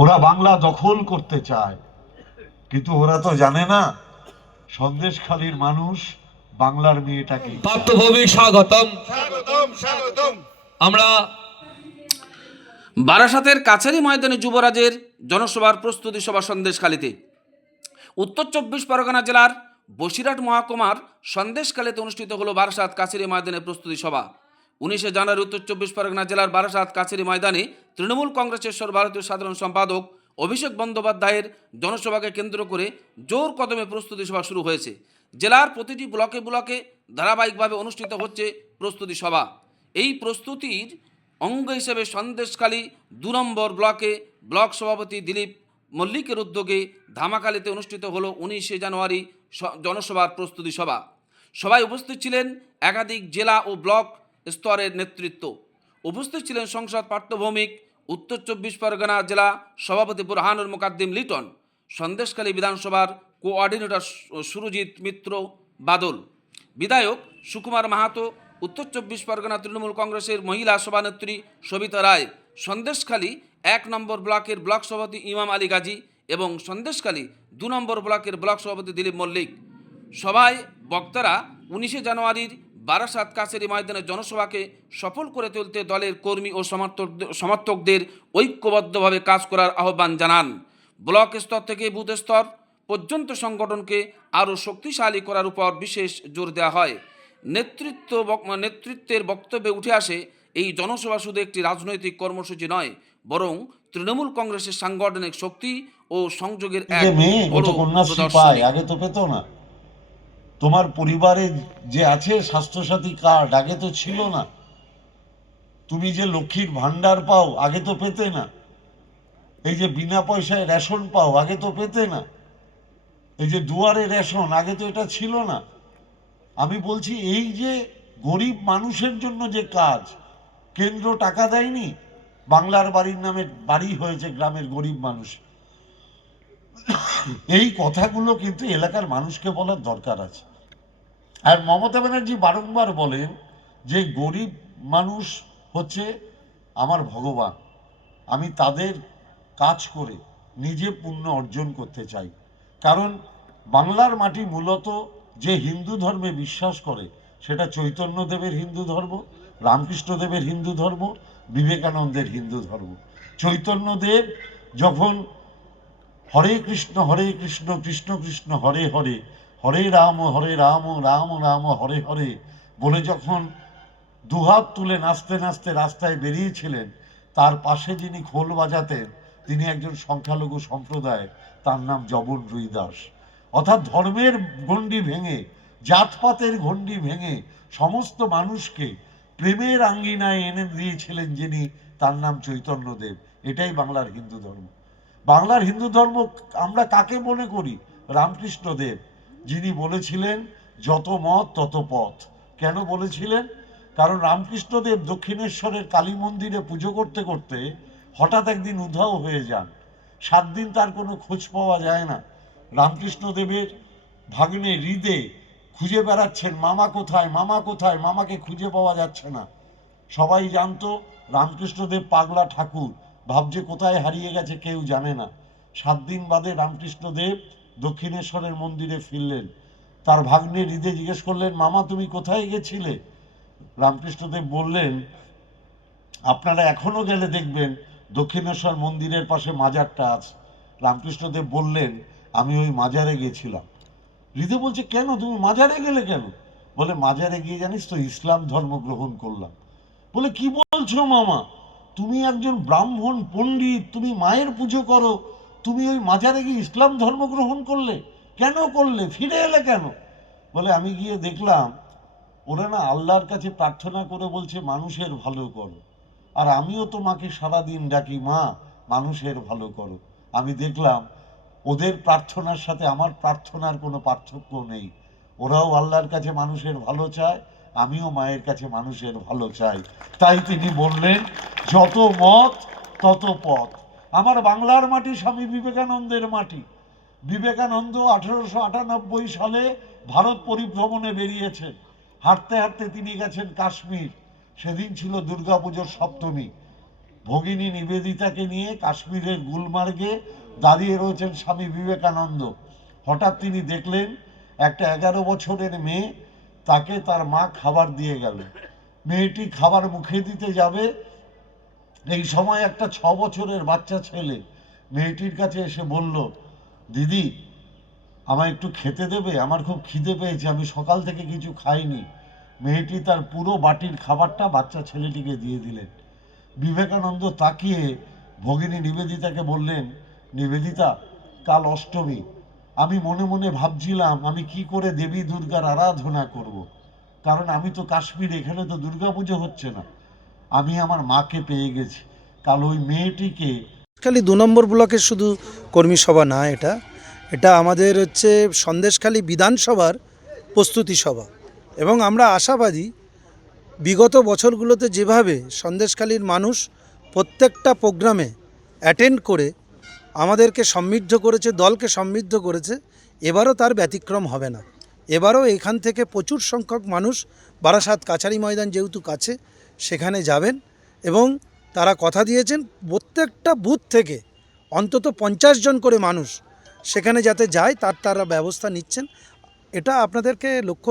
ওরা বাংলা দখল করতে চায়, কিন্তু ওরা তো জানে না সন্দেশখালীর মানুষ বাংলার মেয়েটাকে। পার্থভূমি স্বাগতম। স্বাগতম স্বাগতম। আমরা বারাসাতের কাছারি ময়দানে যুবরাজের জনসভার প্রস্তুতি সভা সন্দেশখালীতে। উত্তর 24 পরগনা জেলার বসিরহাট মহকুমার সন্দেশখালীতে অনুষ্ঠিত হলো বারাসাত কাছারি ময়দানে প্রস্তুতি সভা। 19 জানুয়ারি উত্তর 24 পরগনা জেলার বারাসাত কাছারি ময়দানে তৃণমূল কংগ্রেসের সর্বভারতীয় সাধারণ সম্পাদক অভিষেক বন্দ্যোপাধ্যায়ের জনসভাকে কেন্দ্র করে জোর কদমে প্রস্তুতি সভা শুরু হয়েছে। জেলার প্রতিটি ব্লকে ব্লকে ধারাবাহিকভাবে অনুষ্ঠিত হচ্ছে প্রস্তুতি সভা। এই প্রস্তুতির অঙ্গ হিসেবে সন্দেশখালী 2 নম্বর ব্লকে ব্লক সভাপতি দিলীপ মল্লিকের উদ্যোগে ধামাখালীতে অনুষ্ঠিত হলো 19 জানুয়ারি জনসভার প্রস্তুতি সভা। সভায় উপস্থিত ছিলেন একাধিক জেলা ও ব্লক স্তরের নেতৃত্ব। উপস্থিত ছিলেন সংসদ প্রার্থ ভৌমিক, উত্তর 24 পরগনা জেলা সভাপতি বুরহানুর মোকাদ্দিম লিটন, সন্দেশখালী বিধানসভার কোঅর্ডিনেটর সুরজিৎ মিত্র বাদল, বিধায়ক সুকুমার মাহাতো, উত্তর 24 পরগনা তৃণমূল কংগ্রেসের মহিলা সভানেত্রী সবিতা রায়, সন্দেশখালী 1 নম্বর ব্লকের ব্লক সভাপতি ইমাম আলী গাজী এবং সন্দেশখালী 2 নম্বর ব্লকের ব্লক সভাপতি দিলীপ মল্লিক। সভায় বক্তারা 19 জানুয়ারির বারাসাত কাছারি ময়দানে জনসভাকে সফল করে তুলতে দলের কর্মী ও সমর্থকদের ঐক্যবদ্ধভাবে কাজ করার আহ্বান জানান। ব্লক স্তর থেকে বুথ স্তর পর্যন্ত সংগঠনকে আরও শক্তিশালী করার উপর বিশেষ জোর দেওয়া হয়। নেতৃত্বের বক্তব্যে উঠে আসে, এই জনসভা শুধু একটি রাজনৈতিক কর্মসূচি নয়, বরং তৃণমূল কংগ্রেসের সাংগঠনিক শক্তি ও সংযোগের এক বড় প্রদর্শনী। আগে তো পেত না। তোমার পরিবারে যে আছে স্বাস্থ্যসাথী কার্ড, আগে তো ছিল না। তুমি যে লক্ষ্মীর ভান্ডার পাও, আগে তো পেতে না। এই যে বিনা পয়সায় রেশন পাও, আগে তো পেতে না। এই যে দুয়ারে রেশন, আগে তো এটা ছিল না। আমি বলছি, এই যে গরিব মানুষের জন্য যে কাজ, কেন্দ্র টাকা দেয়নি, বাংলার বাড়ির নামে বাড়ি হয়েছে গ্রামের গরিব মানুষ। এই কথাগুলো কিন্তু এলাকার মানুষকে বলার দরকার আছে। আর মমতা ব্যানার্জি বারংবার বলেন যে গরিব মানুষ হচ্ছে আমার ভগবান, আমি তাদের কাজ করে নিজে পুণ্য অর্জন করতে চাই। কারণ বাংলার মাটি মূলত যে হিন্দু ধর্মে বিশ্বাস করে, সেটা চৈতন্যদেবের হিন্দু ধর্ম, রামকৃষ্ণদেবের হিন্দু ধর্ম, বিবেকানন্দের হিন্দু ধর্ম। চৈতন্যদেব যখন হরে কৃষ্ণ কৃষ্ণ কৃষ্ণ হরে হরে, হরে রাম রাম রাম হরে হরে বলে যখন দুহাত তুলে নাচতে নাচতে রাস্তায় বেরিয়েছিলেন, তার পাশে যিনি খোল বাজাতেন তিনি একজন সংখ্যালঘু সম্প্রদায়, তার নাম জবন রুইদাস। অর্থাৎ ধর্মের গণ্ডি ভেঙে, জাতপাতের গণ্ডি ভেঙে সমস্ত মানুষকে প্রেমের আঙ্গিনায় এনে দিয়েছিলেন যিনি, তার নাম চৈতন্যদেব। এটাই বাংলার হিন্দু ধর্ম। বাংলার হিন্দু ধর্ম আমরা কাকে মনে করি? রামকৃষ্ণদেব, যিনি বলেছিলেন যত মত তত পথ। কেন বলেছিলেন? কারণ রামকৃষ্ণদেব দক্ষিণেশ্বরের কালী মন্দিরে পুজো করতে করতে হঠাৎ একদিন উধাও হয়ে যান। 7 দিন তার কোনো খোঁজ পাওয়া যায় না। রামকৃষ্ণদেবের ভাগ্নে হৃদে খুঁজে বেড়াচ্ছেন, মামা কোথায়, মামা কোথায়, মামাকে খুঁজে পাওয়া যাচ্ছে না। সবাই জানতো রামকৃষ্ণদেব পাগলা ঠাকুর, ভাবছে কোথায় হারিয়ে গেছে কেউ জানে না। 7 দিন বাদে রামকৃষ্ণদেব দক্ষিণেশ্বরের মন্দিরে ফিরলেন। তার ভাগ্নে হৃদে জিজ্ঞেস করলেন, মামা তুমি কোথায় গেছিলে? রামকৃষ্ণদেব বললেন, আপনারা এখনো গেলে দেখবেন দক্ষিণেশ্বর মন্দিরের পাশে মাজারটা আছে। রামকৃষ্ণদেব বললেন, আমি ওই মাজারে গেছিলাম। হৃদে বলছে, কেন তুমি মাজারে গেলে কেন? বলে, মাজারে গিয়ে জানিস তো ইসলাম ধর্ম গ্রহণ করলাম। বলে, কি বলছো মামা, তুমি একজন ব্রাহ্মণ পণ্ডিত, তুমি মায়ের পুজো করো, তুমি ওই মাজারে গিয়ে ইসলাম ধর্ম গ্রহণ করলে? কেন করলে, ফিরে এলে কেন? বলে, আমি গিয়ে দেখলাম ওরা না আল্লাহর কাছে প্রার্থনা করে বলছে মানুষের ভালো করো, আর আমিও তোমাকে সারাদিন ডাকি, মা মানুষের ভালো করো। আমি দেখলাম ওদের প্রার্থনার সাথে আমার প্রার্থনার কোনো পার্থক্য নেই। ওরাও আল্লাহর কাছে মানুষের ভালো চায়, আমিও মায়ের কাছে মানুষের ভালো চাই। তাই তিনি বললেন, যত মত তত পথ। আমার বাংলার মাটি স্বামী বিবেকানন্দের মাটি। বিবেকানন্দ 1898 সালে ভারত পরিভ্রমণে বেরিয়েছেন। হাঁটতে হাঁটতে তিনি গেছেন কাশ্মীর। সেদিন ছিল দুর্গাপুজোর সপ্তমী। ভগিনী নিবেদিতাকে নিয়ে কাশ্মীরের গুলমার্গে দাঁড়িয়ে রয়েছেন স্বামী বিবেকানন্দ। হঠাৎ তিনি দেখলেন একটা 11 বছরের মেয়ে, তাকে তার মা খাবার দিয়ে গেল। মেয়েটি খাবার মুখে দিতে যাবে, এই সময় একটা 6 বছরের বাচ্চা ছেলে মেয়েটির কাছে এসে বলল, দিদি আমায় একটু খেতে দেবে, আমার খুব খিদে পেয়েছে, আমি সকাল থেকে কিছু খাইনি। মেয়েটি তার পুরো বাটির খাবারটা বাচ্চা ছেলেটিকে দিয়ে দিলেন। বিবেকানন্দ তাকিয়ে ভগিনী নিবেদিতাকে বললেন, নিবেদিতা, কাল অষ্টমী, আমি মনে মনে ভাবছিলাম আমি কি করে দেবী দুর্গার আরাধনা করব। কারণ আমি তো কাশ্মীর, এখানে তো দুর্গাপুজো হচ্ছে না। আমি আমার মাকে পেয়ে গেছি। কাল ওই মেয়েটিকে খালি 2 নম্বর ব্লকের শুধু কর্মী সভা না, এটা আমাদের হচ্ছে সন্দেশখালী বিধানসভার প্রস্তুতি সভা। এবং আমরা আশাবাদী বিগত বছরগুলোতে যেভাবে সন্দেশখালীর মানুষ প্রত্যেকটা প্রোগ্রামে অ্যাটেন্ড করে আমাদেরকে সমৃদ্ধ করেছে, দলকে সমৃদ্ধ করেছে, এবারও তার ব্যতিক্রম হবে না। এবারও এখান থেকে প্রচুর সংখ্যক মানুষ বারাসাত কাছারি ময়দান যেহেতু কাছে, সেখানে যাবেন এবং তারা কথা দিয়েছেন প্রত্যেকটা বুথ থেকে অন্তত 50 জন করে মানুষ সেখানে যাতে যায় তারা ব্যবস্থা নিচ্ছেন। এটা আপনাদেরকে লক্ষ্য